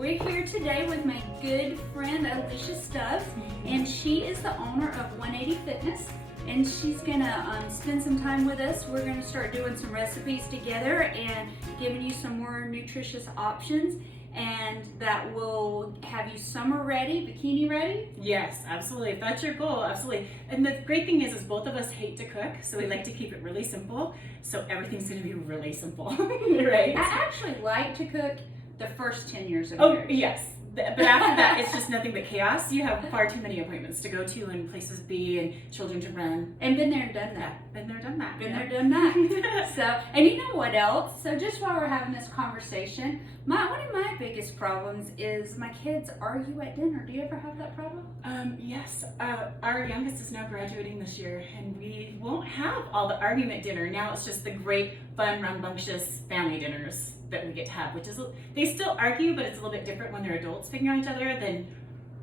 We're here today with my good friend Alicia Stubbs, and she is the owner of 180 Fitness, and she's gonna spend some time with us. We're gonna start doing some recipes together and giving you some more nutritious options, and that will have you summer ready, bikini ready. Yes, absolutely. If that's your goal, absolutely. And the great thing is both of us hate to cook, so we like to keep it really simple. So everything's gonna be really simple, right? I actually like to cook the first 10 years of marriage. Oh, yes. But after that, it's just nothing but chaos. You have far too many appointments to go to and places to be and children to run. And been there and done that. Yeah, been there, done that. Been there, done that. So, and you know what else? So just while we're having this conversation, one of my biggest problems is my kids argue at dinner. Do you ever have that problem? Yes. Our youngest is now graduating this year, and we won't have all the argument dinner. Now it's just the great, fun, rambunctious family dinners that we get to have, which is, they still argue, but it's a little bit different when they're adults picking on each other than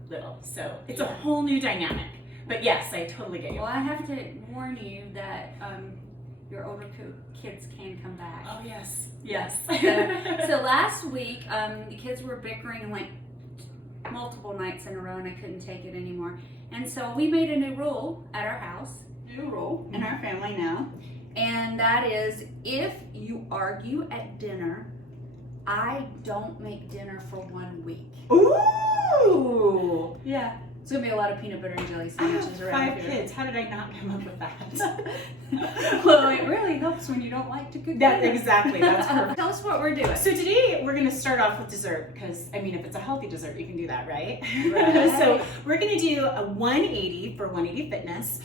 little. So it's a whole new dynamic. But yes, I totally get you. Well, I have to warn you that your older kids can come back. Oh, yes. Yes. So last week, the kids were bickering like multiple nights in a row, and I couldn't take it anymore. And so we made a new rule at our house, new rule in our family now. And that is, if you argue at dinner, I don't make dinner for 1 week. Ooh! Yeah. It's going to be a lot of peanut butter and jelly sandwiches around here. 5 kids. How did I not come up with that? Well, it really helps when you don't like to cook dinner. Exactly. That's perfect. Tell us what we're doing. So today we're going to start off with dessert because, I mean, if it's a healthy dessert, you can do that, right? Right. So we're going to do a 180 for 180 Fitness.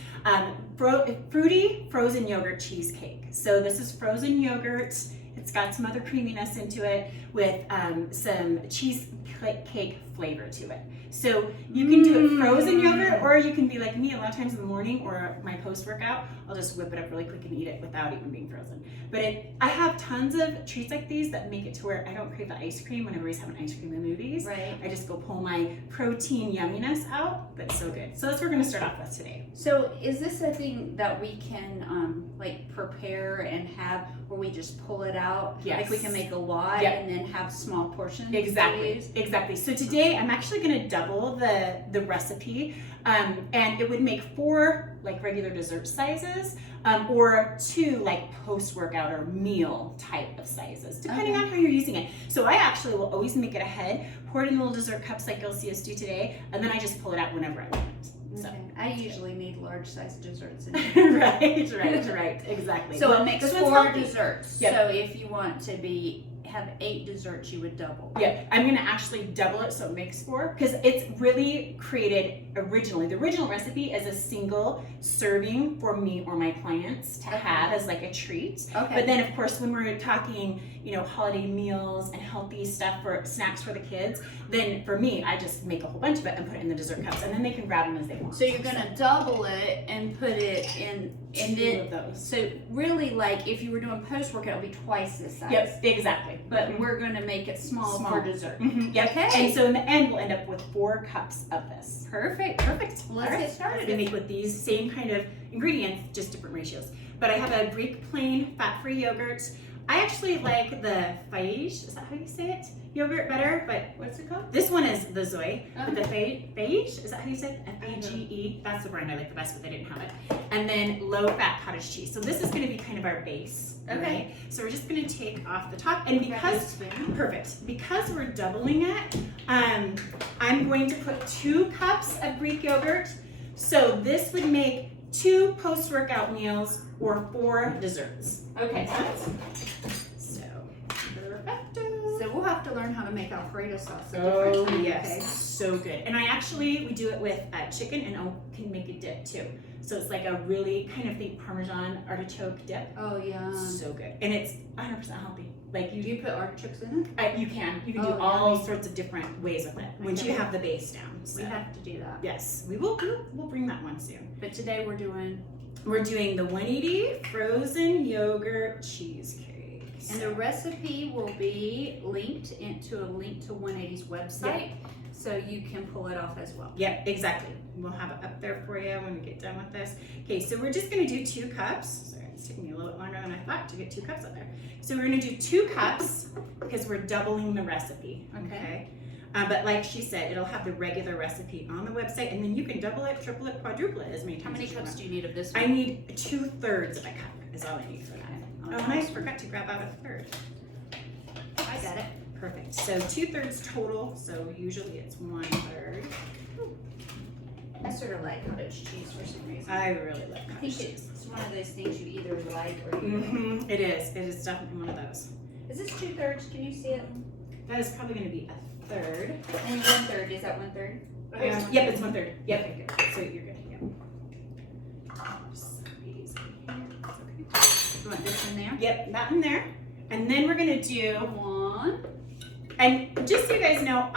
Fruity frozen yogurt cheesecake. So this is frozen yogurt. It's got some other creaminess into it with some cheesecake flavor to it. So you can do it frozen yogurt, or you can be like me. A lot of times in the morning or my post-workout, I'll just whip it up really quick and eat it without even being frozen. But I have tons of treats like these that make it to where I don't crave the ice cream when everybody's having ice cream in movies. Right. I just go pull my protein yumminess out, but it's so good. So that's what we're going to start off with today. So is this a thing that we can like prepare and have where we just pull it out? Yes. Like we can make a lot and then have small portions? Exactly. So today I'm actually going to double the recipe, and it would make 4 like regular dessert sizes, or 2 like post-workout or meal type of sizes, depending on how you're using it. So I actually will always make it ahead, pour it in little dessert cups like you'll see us do today, and then I just pull it out whenever I want it. So I usually need large size desserts in right, exactly. So it makes 4 desserts. Yep. So if you want to have 8 desserts, you would double. Yeah, I'm gonna actually double it so it makes 4, because it's really created originally. The original recipe is a single serving for me or my clients to have as like a treat. Okay. But then of course when we're talking, holiday meals and healthy stuff for snacks for the kids, then for me, I just make a whole bunch of it and put it in the dessert cups, and then they can grab them as they want. So you're gonna double it and put it in 2 of those. So really, like if you were doing post-workout, it would be twice this size. Yep, exactly. But we're gonna make it small for dessert. Yep. Okay. And so in the end, we'll end up with 4 cups of this. Perfect. Let's get started. We make with these same kind of ingredients, just different ratios. But I have a Greek plain fat-free yogurt. I actually like the Fage, is that how you say it? Yogurt better, but what's it called? This one is the Zoe. But the Fage, is that how you say it? F-A-G-E. That's the brand I like the best, but they didn't have it. And then low-fat cottage cheese. So this is going to be kind of our base. Okay. Right? So we're just going to take off the top, and because we're doubling it, I'm going to put 2 cups of Greek yogurt. So this would make 2 post-workout meals or 4 desserts. Okay. So, perfecto. So we'll have to learn how to make Alfredo sauce. Oh, yes. Okay. So good. And we do it with chicken, and can make a dip too. So it's like a really kind of think Parmesan artichoke dip. Oh, yeah. So good. And it's 100% healthy. Like do you put artichokes in it? You can do all sorts of different ways with it once you have the base down. So. We have to do that. Yes, we will. We'll bring that one soon. But today we're doing the 180 frozen yogurt cheesecake. And the recipe will be linked into a link to 180's website, so you can pull it off as well. Yep, exactly. We'll have it up there for you when we get done with this. Okay, so we're just going to do 2 cups. Sorry, It's taking me a little bit longer than I thought to get 2 cups up there. So we're gonna do 2 cups because we're doubling the recipe, okay? But like she said, it'll have the regular recipe on the website, and then you can double it, triple it, quadruple it as many times. How many as you cups want. do you need of this one? I need 2/3 of a cup is all I need for that. Okay. Oh, and I forgot to grab out a third. I got it. Perfect. So 2/3 total. So usually it's 1/3. I sort of like cottage cheese for some reason. I really love I cottage think cheese. it's one of those things you either like or you don't. Mm-hmm. It is. It is definitely one of those. Is this 2/3? Can you see it? That is probably going to be a third. And 1/3. Is that 1/3? Yep, it's 1/3. Yep. Okay, good. So you're good. Yep. Just squeeze in here. That's okay. You want this in there? Yep, that in there. And then we're going to do 1. And just so you guys know,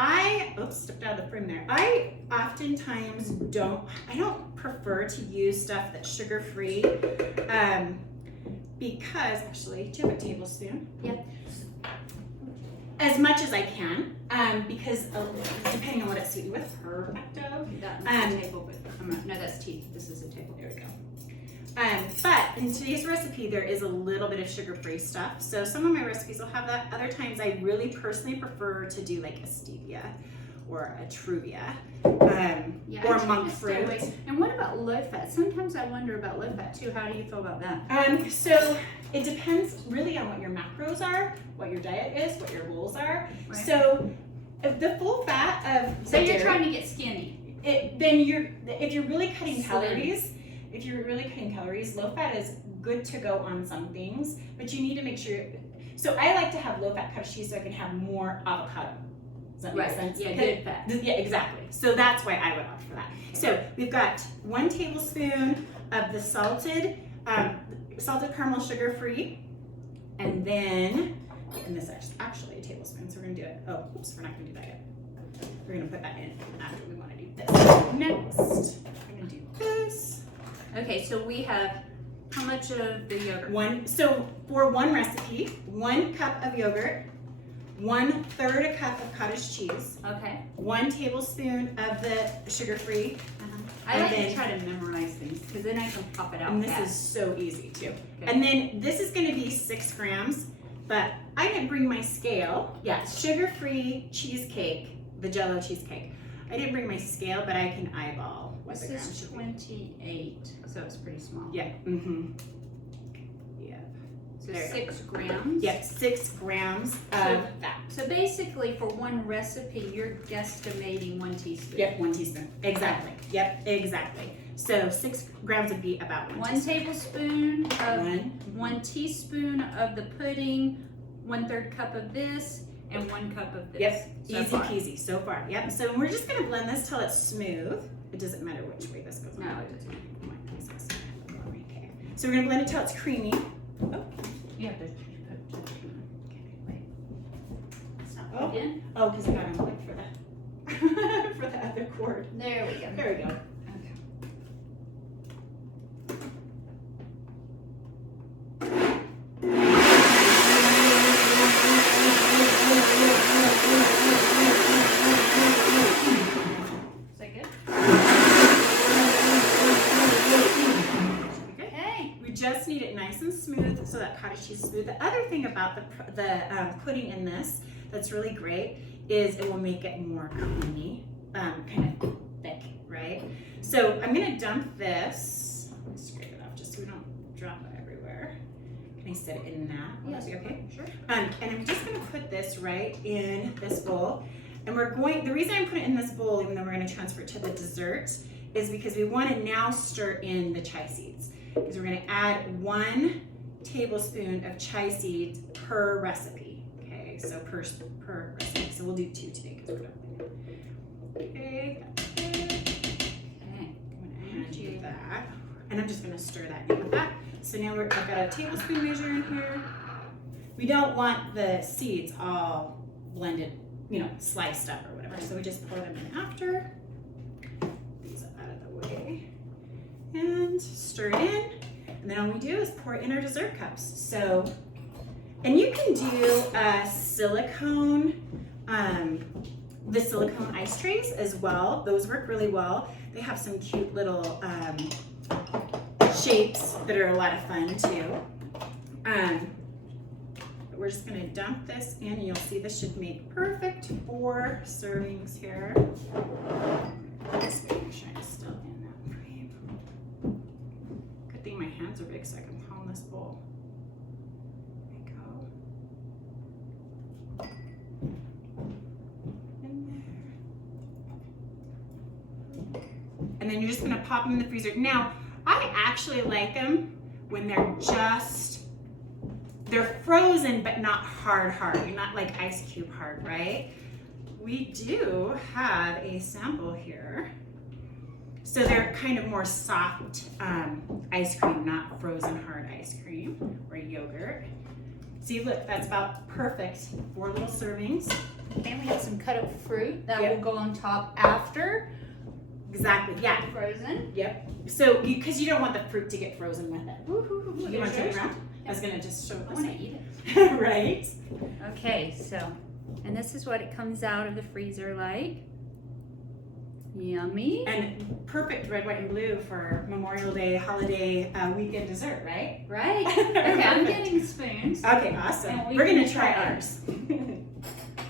oops, stepped out of the frame there. I oftentimes don't prefer to use stuff that's sugar-free because, actually, do you have a tablespoon? Yep. As much as I can, because depending on what it's sweetened with, perfecto. That one's a table, but no, that's tea. This is a table. There we go. But in today's recipe, there is a little bit of sugar-free stuff. So some of my recipes will have that. Other times, I really personally prefer to do like a stevia or a truvia or monk fruit. And what about low fat? Sometimes I wonder about low fat too. How do you feel about that? So it depends really on what your macros are, what your diet is, what your goals are. Right. So the full fat of So you're trying to get skinny. if you're really cutting calories. If you're really cutting calories, low fat is good to go on some things, but you need to make sure. So I like to have low fat cottage cheese so I can have more avocado. Does that make sense? Yeah, good fat. Yeah, exactly. So that's why I would opt for that. So we've got 1 tablespoon of the salted caramel sugar free, and then, and this is actually a tablespoon, so we're gonna do it. Oh, oops, we're not gonna do that yet. We're gonna put that in after we want to do this. Next, we're gonna do this. Okay, so we have how much of the yogurt? So for one recipe, 1 cup of yogurt, 1/3 a cup of cottage cheese, Okay. 1 tablespoon of the sugar-free, I like to try to memorize things because then I can pop it out. and this fast. is so easy too. Okay. And then this is going to be 6 grams, but I didn't bring my scale. Yeah, sugar-free cheesecake, the Jell-O cheesecake. I didn't bring my scale, but I can eyeball what the This grams is should be. 28, so it's pretty small. Yeah. Mm-hmm. Yeah. So There you go. 6 grams. Yep, 6 grams of that. So basically, for one recipe, you're guesstimating 1 teaspoon. Yep, 1 teaspoon. Exactly. Yep, exactly. So 6 grams would be about 1 1 tablespoon of 1. 1 teaspoon of the pudding, 1/3 cup of this, and 1 cup of this. Yep, so easy far. peasy so far. Yep. So we're just gonna blend this till it's smooth. It doesn't matter which way this goes. No, it doesn't. Okay. So we're gonna blend it till it's creamy. You have to put wait. It's not plugged in. Oh, because I got unplugged for the for the other cord. There we go. There we go. Okay. Is that good? Okay. We just need it nice and smooth so that cottage cheese is smooth. The other thing about the pudding in this that's really great is it will make it more creamy, kind of thick, right? So I'm gonna dump this. Let me scrape it off just so we don't drop it everywhere. Can I set it in that? Will that be okay? Sure. And I'm just gonna put this right in this bowl. And the reason I'm putting it in this bowl, even though we're gonna transfer it to the dessert, is because we wanna now stir in the chia seeds. Because we're gonna add 1 tablespoon of chia seeds per recipe. Okay, so per recipe. So we'll do 2 today because we're done. Okay, that's good. Okay. I'm gonna do that. And I'm just gonna stir that in with that. So now I've got a tablespoon measure in here. We don't want the seeds all blended, sliced up or whatever. So we just pour them in after. These are out of the way. And stir it in. And then all we do is pour it in our dessert cups. So, and you can do the silicone ice trays as well. Those work really well. They have some cute little shapes that are a lot of fun too. But we're just gonna dump this in, and you'll see this should make perfect 4 servings here. Just making sure I'm still in that frame. Good thing my hands are big so I can palm this bowl. There we go. In there. And then you're just gonna pop them in the freezer. Now, I actually like them when they're frozen but not hard. You're not like ice cube hard, right? We do have a sample here. So they're kind of more soft ice cream, not frozen hard ice cream or yogurt. See, look, that's about perfect. 4 little servings. And we have some cut up fruit that Yep. will go on top after Exactly, yeah. frozen. Yep. So, because you don't want the fruit to get frozen with it. Woo-hoo-hoo. You want to turn it around? I was gonna just show I this. want to eat it. Right? Okay, so, and this is what it comes out of the freezer like. Yummy. And perfect red, white, and blue for Memorial Day holiday weekend dessert, right? Right. Okay, I'm getting spoons. Okay, awesome. And we We're gonna can try try ours.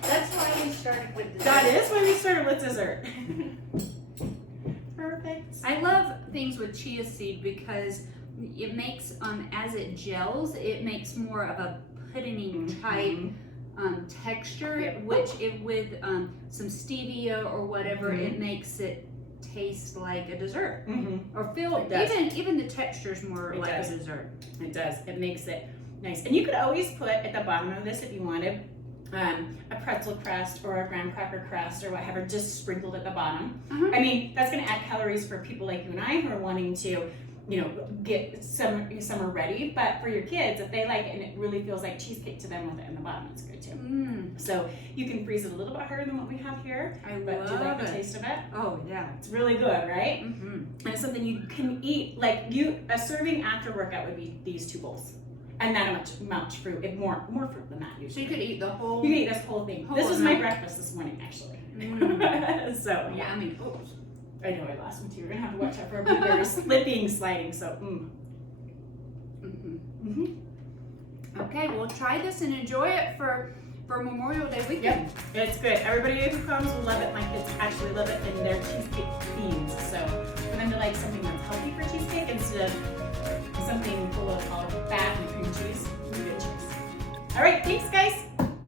That's why we started with dessert. That is why we started with dessert. Perfect. I love things with chia seed because it makes, as it gels, it makes more of a pudding type texture, Yep. which with some stevia or whatever, Mhm. it makes it taste like a dessert. Mm-hmm. Or feel, It does. even the texture's more It like does. a dessert. It does. It makes it nice. And you could always put at the bottom of this, if you wanted, a pretzel crust or a graham cracker crust or whatever, just sprinkled at the bottom. Uh-huh. I mean, that's going to add calories for people like you and I who are wanting to, get summer ready. But for your kids, if they like it and it really feels like cheesecake to them with it in the bottom, it's good too. Mm, So you can freeze it a little bit harder than what we have here. I But do you like love the it. taste of it? Oh yeah. It's really good, right? Mm-hmm. And it's something you can eat, a serving after workout would be these 2 bowls. And not much fruit, more fruit than that So usually. you could eat the whole. You can eat this whole thing. Whole This was my amount. breakfast this morning, actually. Mm. So, yeah. I mean, oops. I know I lost one too. You're going to have to watch out for a blueberry slipping, sliding. So, Mm-hmm. Okay, we'll try this and enjoy it for Memorial Day weekend. It's good. Everybody who comes will love it. My kids actually love it, and they're cheesecake fiends. So, for them to like something that's healthy for cheesecake instead of something full of all fat and cream cheese, good choice. All right, thanks, guys.